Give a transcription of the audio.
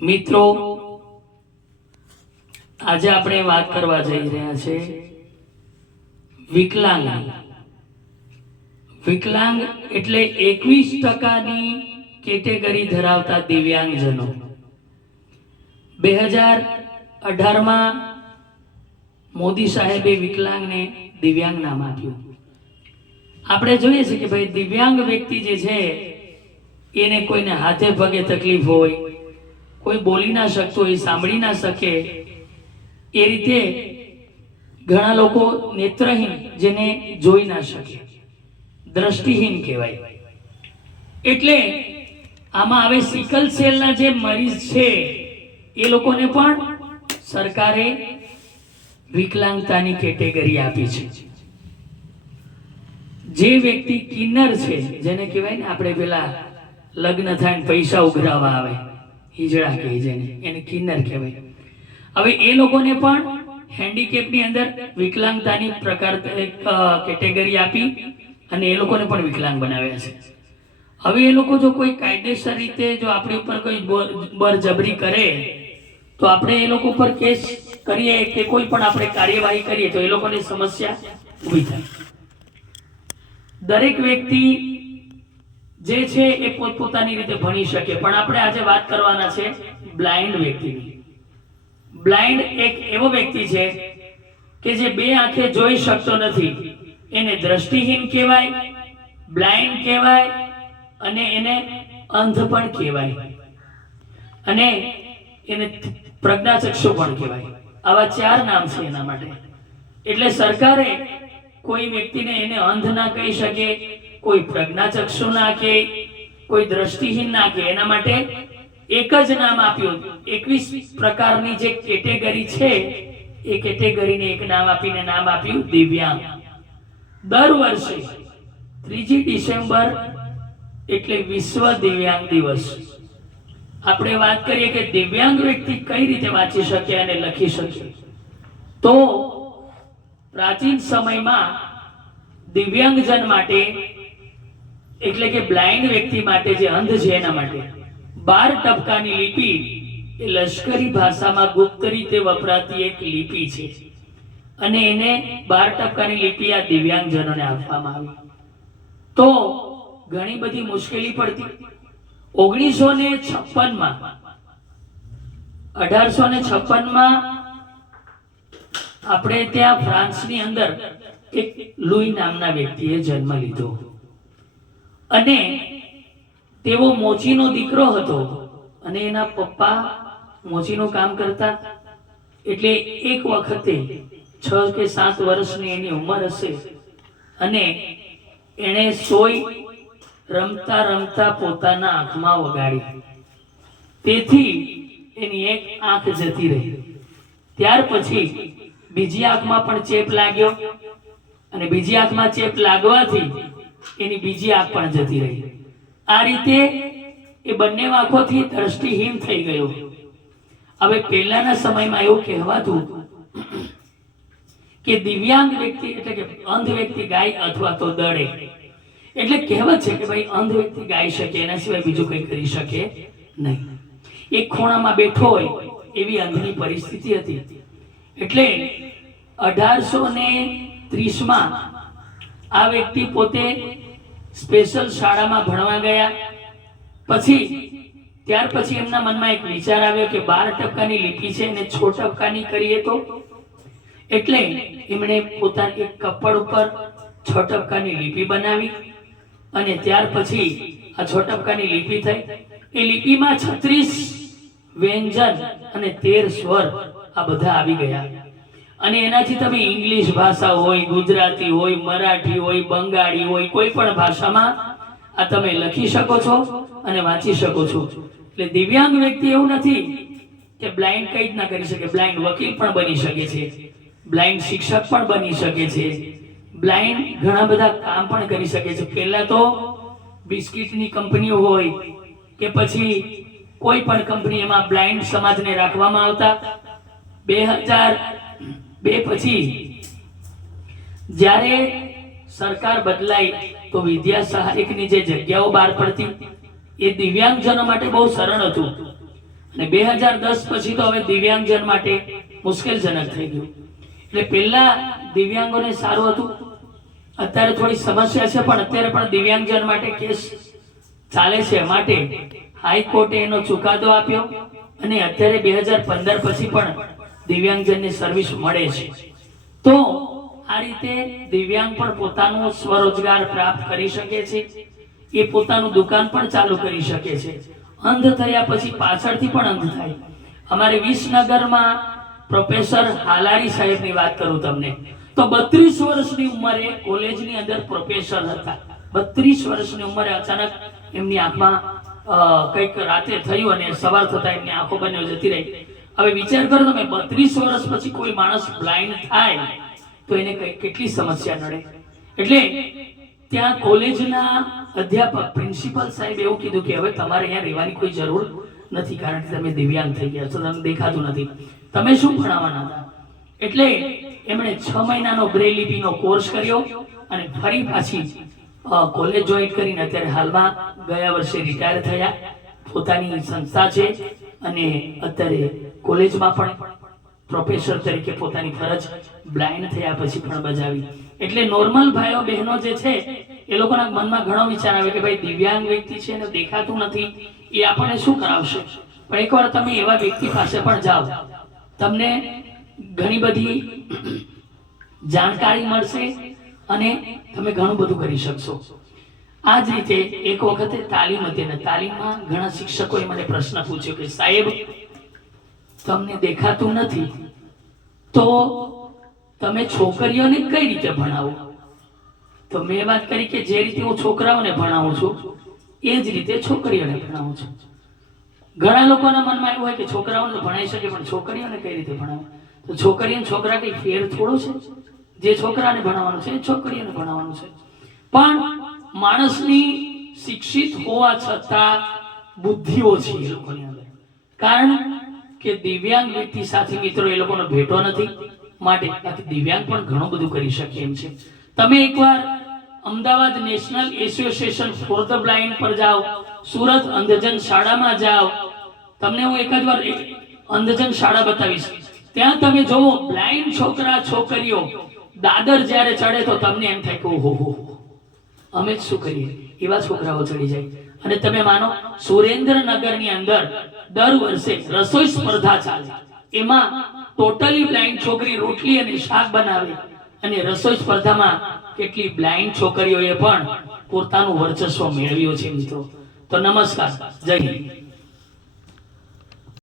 મિત્રો, આજે આપણે વાત કરવા જઈ રહ્યા છે વિકલાંગ વિકલાંગ એટલે એકવીસ ટકાની કેટેગરી ધરાવતા દિવ્યાંગજનો. બે હજાર અઢારમાં મોદી સાહેબે વિકલાંગને દિવ્યાંગ નામ આપ્યું. આપણે જોઈએ છે કે ભાઈ દિવ્યાંગ વ્યક્તિ જે છે, એને કોઈને હાથે પગે તકલીફ હોય કોઈ બોલી ના શકતો હોય સાંભળી ના શકે. એ રીતે ઘણા લોકો નેત્રહીન જેને જોઈ ના શકે. દ્રષ્ટિહીન કહેવાય. એટલે આમાં હવે સિકલ સેલના જે મરીઝ છે, એ લોકોને પણ સરકારે વિકલાંગતાની કેટેગરી આપી છે. જે વ્યક્તિ કિન્નર છે, જેને કહેવાય ને આપણે પેલા લગ્ન થાય પૈસા ઉઘરાવા આવે હિજડા કહે જેને એને કિન્નર કહેવાય. હવે એ લોકોને પણ હેન્ડીકેપની અંદર વિકલાંગતાની પ્રકાર કેટેગરી આપી અને એ લોકોને પણ વિકલાંગ બનાવ્યા છે. હવે એ લોકો જો કોઈ કાયદેસર રીતે જો આપણી ઉપર કોઈ બરજબરી કરે, તો આપણે એ લોકો પર કેસ કરીએ કે કોઈ પણ આપણે કાર્યવાહી કરીએ તો એ લોકોની સમસ્યા ઊભી થાય. દરેક વ્યક્તિ જે છે એ પોતપોતાની રીતે ભણી શકે. પણ આપણે આજે વાત કરવાના છે બ્લાઇન્ડ વ્યક્તિની. બ્લાઇન્ડ એક એવો વ્યક્તિ છે કે જે બે આંખે જોઈ શકતો નથી. એને દ્રષ્ટિહીન કહેવાય, બ્લાઇન્ડ કહેવાય અને એને અંધ પણ કહેવાય. અને એને પ્રજ્ઞાચક્ષુ પણ કહેવાય. આવા ચાર નામ છે એના માટે. એટલે સરકારે કોઈ વ્યક્તિને એને અંધ ના કહી શકે કોઈ પ્રજ્ઞાચક્ષુ ના નાખે, કોઈ દ્રષ્ટિહીન ના કહે એના માટે એક જ નામ આપ્યું. એકવીસ પ્રકારની જે કેટેગરી છે, એ કેટેગરીને એક નામ આપીને નામ આપ્યું દિવ્યાંગ. દર વર્ષે ત્રીજી ડિસેમ્બર એટલે વિશ્વ દિવ્યાંગ દિવસ. આપણે વાત કરીએ કે દિવ્યાંગ વ્યક્તિ કઈ રીતે વાંચી શકે અને લખી શકે. તો પ્રાચીન સમયમાં દિવ્યાંગજન માટે એટલે કે બ્લાઇન્ડ વ્યક્તિ માટે જે અંધ છે એના માટે. બાર ટપકાની લિપિ એ લશ્કરી ભાષામાં ગુપ્ત રીતે વપરાતી એક લિપિ છે. અને એને બાર ટપકાની લિપિ આ દિવ્યાંગજનોને આપવામાં આવી. તો ઘણી બધી મુશ્કેલી પડતી. ઓગણીસો ને છપ્પનમાં અઢારસો ને છપ્પનમાં આપણે ત્યાં ફ્રાન્સની અંદર એક લુઈ નામના વ્યક્તિએ જન્મ લીધો. અને તેઓ મોચીનો દીકરો હતો અને એના પપ્પા મોચીનું કામ કરતા એટલે એક વખતે છ કે સાત વર્ષની એની ઉંમર હશે અને એણે સોય રમતા રમતા પોતાના આંખમાં વગાડી. તેથી એની એક આંખ જતી રહી. ત્યાર પછી બીજી આંખમાં પણ ચેપ લાગ્યો અને બીજી આંખમાં ચેપ લાગવાથી એની બીજી આંખ પણ જતી રહી. આ રીતે એ બંને આંખોથી દ્રષ્ટિહીન થઈ ગયો. હવે પહેલાના સમયમાં એવું કહેવાતું કે દિવ્યાંગ વ્યક્તિ એટલે કે અંધ વ્યક્તિ ગાય અથવા તો દડે. એટલે કહેવત છે કે ભાઈ અંધ વ્યક્તિ ગાઈ શકે, એના સિવાય બીજું કંઈ કરી શકે નહીં. એક ખૂણામાં બેઠો હોય એવી અંધની પરિસ્થિતિ હતી. એટલે અઢારસો ને ત્રીસમાં આ વ્યક્તિ પોતે સ્પેશિયલ શાળામાં ભણવા ગયા. પછી, ત્યાર પછી એમના મનમાં એક વિચાર આવ્યો કે બાર ટપકાની લિપિ છે અને છ ટપકાની કરીએ તો? એટલે એમણે પોતાની એક કપડ ઉપર છ ટપકાની લિપિ બનાવી અને ત્યાર પછી આ છ ટપકાની લિપિ થઈ. એ લિપિમાં છત્રીસ વ્યંજન અને તેર સ્વર આ બધા આવી ગયા. અને એનાથી તમે ઇંગ્લિશ ભાષા હોય, ગુજરાતી હોય, મરાઠી હોય, બંગાળી હોય, કોઈ પણ ભાષામાં આ તમે લખી શકો છો અને વાંચી શકો છો. એટલે દિવ્યાંગ વ્યક્તિ એવું નથી કે બ્લાઇન્ડ કઈ જ ના કરી શકે. બ્લાઇન્ડ વકીલ પણ બની શકે છે. બ્લાઇન્ડ શિક્ષક પણ બની શકે છે. બ્લાઇન્ડ ઘણા બધા કામ પણ કરી શકે છે. પહેલા તો બિસ્કિટની કંપનીઓ હોય કે પછી કોઈ પણ કંપની એમાં બ્લાઇન્ડ સમાજને રાખવામાં આવતા. બે હજાર બે પછી, જ્યારે સરકાર બદલાઈ તો વિદ્યા સહાયકની જે જગ્યાઓ બહાર પડતી, એ દિવ્યાંગજનો માટે બહુ સરળ હતું. અને બે હજાર દસ પછી તો હવે દિવ્યાંગજન માટે મુશ્કેલજનક થઈ ગયું. એટલે પહેલા દિવ્યાંગોને સારું હતું. અત્યારે થોડી સમસ્યા છે, પણ અત્યારે પણ દિવ્યાંગજન માટે કેસ ચાલે છે. માટે હાઈકોર્ટે એનો ચુકાદો આપ્યો. અને અત્યારે બે હજાર પંદર પછી પણ દિવ્યાંગજનની સર્વિસ મળે છે. તો આ રીતે દિવ્યાંગ પણ પોતાનું સ્વરોજગાર પ્રાપ્ત કરી શકે છે. એ પોતાનું દુકાન પણ ચાલુ કરી શકે છે. અંધ થયા પછી પાછળથી પણ અંધ થાય. અમારે વિસનગરમાં પ્રોફેસર હાલારી સાહેબની વાત કરું તમને. તો બત્રીસ વર્ષની ઉંમરે કોલેજની અંદર પ્રોફેસર હતા. બત્રીસ વર્ષની ઉંમરે અચાનક એમની આંખમાં કંઈક રાતે થયું અને સવાર થતા એમની આંખો બંને જતી રહી. હવે વિચાર કરો તમે, બત્રીસ વર્ષ પછી કોઈ માણસ બ્લાઇન્ડ થાય, તો એને કઈ કેટલી સમસ્યા નડે? એટલે ત્યાં કોલેજના અધ્યાપક, પ્રિન્સિપલ સાહેબ એવું કીધું કે હવે તમારે અહીંયા રહેવાની કોઈ જરૂર નથી, કારણ કે તમે દિવ્યાંગ થઈ ગયા છો, તમને દેખાતું નથી. તમે શું ભણાવવાના એટલે એમણે છ મહિનાનો બ્રેલ લિપિનો કોર્સ કર્યો અને ફરી પાછી કોલેજ જોઈન કરીને અત્યારે હાલમાં ગયા વર્ષે રિટાયર થયા. પોતાની સંસ્થા છે અને અત્યારે કોલેજમાં પણ પ્રોફેસર તરીકે પોતાની ફરજ બ્લાઇન્ડ થયા પછી પણ બજાવી. એટલે નોર્મલ ભાઈઓ બહેનો જે છે, એ લોકોના મનમાં ઘણો વિચાર આવે કે ભાઈ દિવ્યાંગ વ્યક્તિ છે એને દેખાતું નથી, એ આપણને શું કરાવશે? પણ એકવાર તમે એવા વ્યક્તિ પાસે પણ જાઓ, તમને ઘણી બધી જાણકારી મળશે અને તમે ઘણું બધું કરી શકશો. આ જ રીતે એક વખતે તાલીમ હતી અને તાલીમમાં ઘણા શિક્ષકોએ મને પ્રશ્ન પૂછ્યો કે, સાહેબ, તમને દેખાતું નથી, તો તમે છોકરીઓને કઈ રીતે ભણાવો? તો મેં વાત કરી કે, જે રીતે હું છોકરાઓને ભણાવું છું, એ જ રીતે છોકરીઓને ભણાવું છું. ઘણા લોકોના મનમાં એવું હોય કે, છોકરાઓને ભણાઈ શકે, પણ છોકરીઓને કઈ રીતે ભણાવે? તો છોકરી અને છોકરા કઈ ફેર થોડો છે? જે છોકરાને ભણાવવાનું છે, એ છોકરીઓને ભણાવવાનું છે. પણ માણસની શિક્ષિત હોવા છતાં બુદ્ધિ ઓછી એ લોકોની અંદર. કારણ કે દિવ્યાંગ વ્યક્તિ સાથે મિત્રો એ લોકોનો ભેટો નથી, માટે દિવ્યાંગ પણ ઘણું બધું કરી શકે એમ છે. તમે એકવાર Ahmedabad national association for the blind પર જાઓ, સુરત અંધજન શાળામાં જાઓ, તમને હું એક જ વાર અંધજન શાળા બતાવીશ. ત્યાં તમે જોવો, બ્લાઇન્ડ છોકરા છોકરીઓ દાદર જ્યારે ચડે તો તમને એમ થાય કે ઓહો હો. અમે જ શું કરીએ? એવા છોકરાઓ ચડી જાય. અને તમે માનો, સુરેન્દ્રનગરની અંદર દર વર્ષે રસોઈ સ્પર્ધા ચાલે. એમાં ટોટલી બ્લાઇન્ડ છોકરી રોટલી અને શાક બનાવે. અને રસોઈ સ્પર્ધામાં કેટલી બ્લાઇન્ડ છોકરીઓએ પણ પોતાનું વર્ચસ્વ મેળવ્યું છે મિત્રો. તો નમસ્કાર. જય હિન્દ.